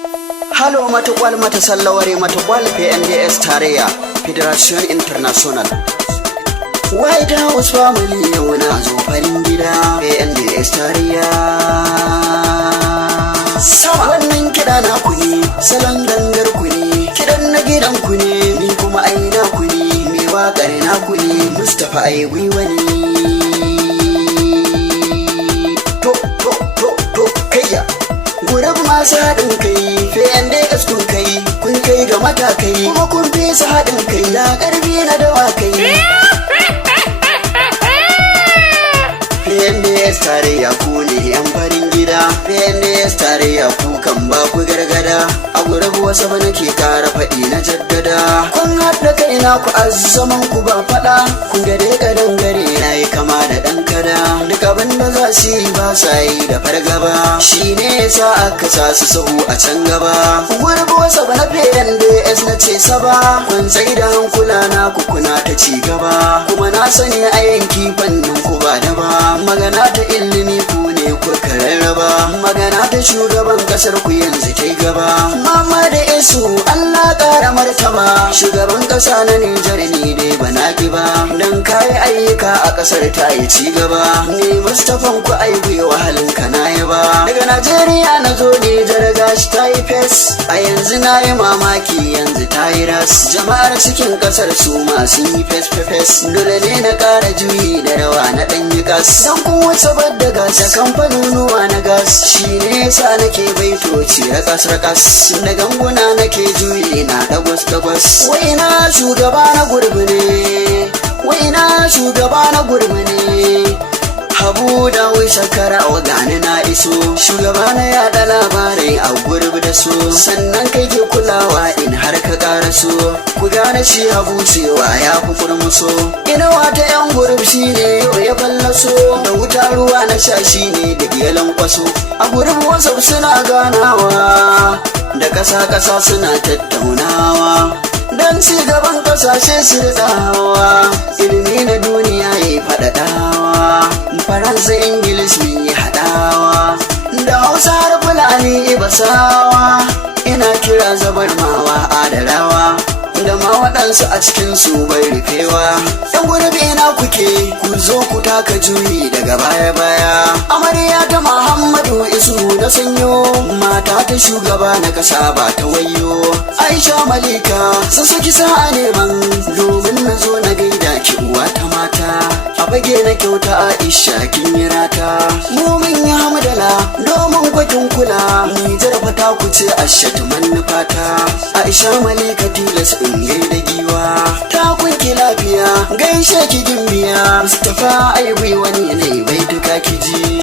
Halo matakwal mata sallaware matakwal PNDS tarayya Federation International White House family yau na zo farin gida PNDS tarayya sama wannan kiɗa na ku ne salon gangar ku ne kiɗan na gidan ku ne ni kuma aina ku ne mai waƙar na ku ne Mustapha ai gwiwa ne kayya gurab masu haɗin kai PNDS kun kai ga matakai kuma kun fi su haɗin kai da ƙarfi na dawakai PNDS tarayya ku ne yan farin gida PNDS tarayya ku kan ba ku gargada a gurab wasu ba nake ƙara faɗi na jaddada kun haɗa kai na ku azzaman ku ba faɗa kun gare ka dangare na yi kama da ɗan kada duk abin da za su yi ba sa yi da fargaba shi ne yasa aka sa su sahu a can gaba gurab wasu ba na PNDS na ce saba kun sai da hankula na ku kuna ta ci gaba kuma na sani a yanki fannin ku ba da ba magana ta ilimi ku ne ku kararraba magana ta shugaban kasar ku yanzu ta gaba mama da isu Allah ƙara martaba shugaban kasa na Nijar ne dai bana ki ba dan kai ayyuka a kasar ta yi ci gaba ni Mustapha ku aiwe wahalin ka na ba daga Najeriya na zo Nijar gashi ta yi fes a yanzu na yi mamaki yanzu ta yi ras jama'ar cikin kasar su ma sun yi fes dole ne na ƙara juyi da rawa na ɗan yi gas dan kun wuce da gas da kamfanonuwa na gas shi ne yasa nake baitoci rakas da ganguna nake juyi na dagwas wai na shugaba na gurbi ne wai na shugaba na gurbi ne Habu da wai shakara wa gani na iso shugaba na yaɗa labarai a gurbi da so sannan kai ke kulawa in har ka ƙara so ku gane shi Habu cewa ya fi kurmuso ina wata yan gurbi shi ne yau ya fallaso da wuta ruwa na sha shi ne da gelan kwaso a gurbi wasu suna ganawa da ƙasa suna tattaunawa don ci gaban ƙasashe su dawa ilimi na duniya ya faɗaɗawa faransa ingilis mun yi haɗawa da hausa har fulani ibasawa ina kira zabar mawa adarawa da ma waɗansu a cikin su bai rufewa yan gurbi na kuke ku zo ku taka juyi daga baya amarya ta Muhammadu isu na sanyo mata ta shugaba na kasa ba ta wayo Aisha Malika sun saki sa'a neman domin na zo na gaida ki uwa ta mata a bage na kyauta Aisha kin yi rata mu mun yi hamdala domin kwakin kula ni jarfa ta ku ce ashatu manufata Aisha Malika tilas in gaida giwa ta kunki lafiya gaishe ki gimbiya Mustapha aiwi wani ne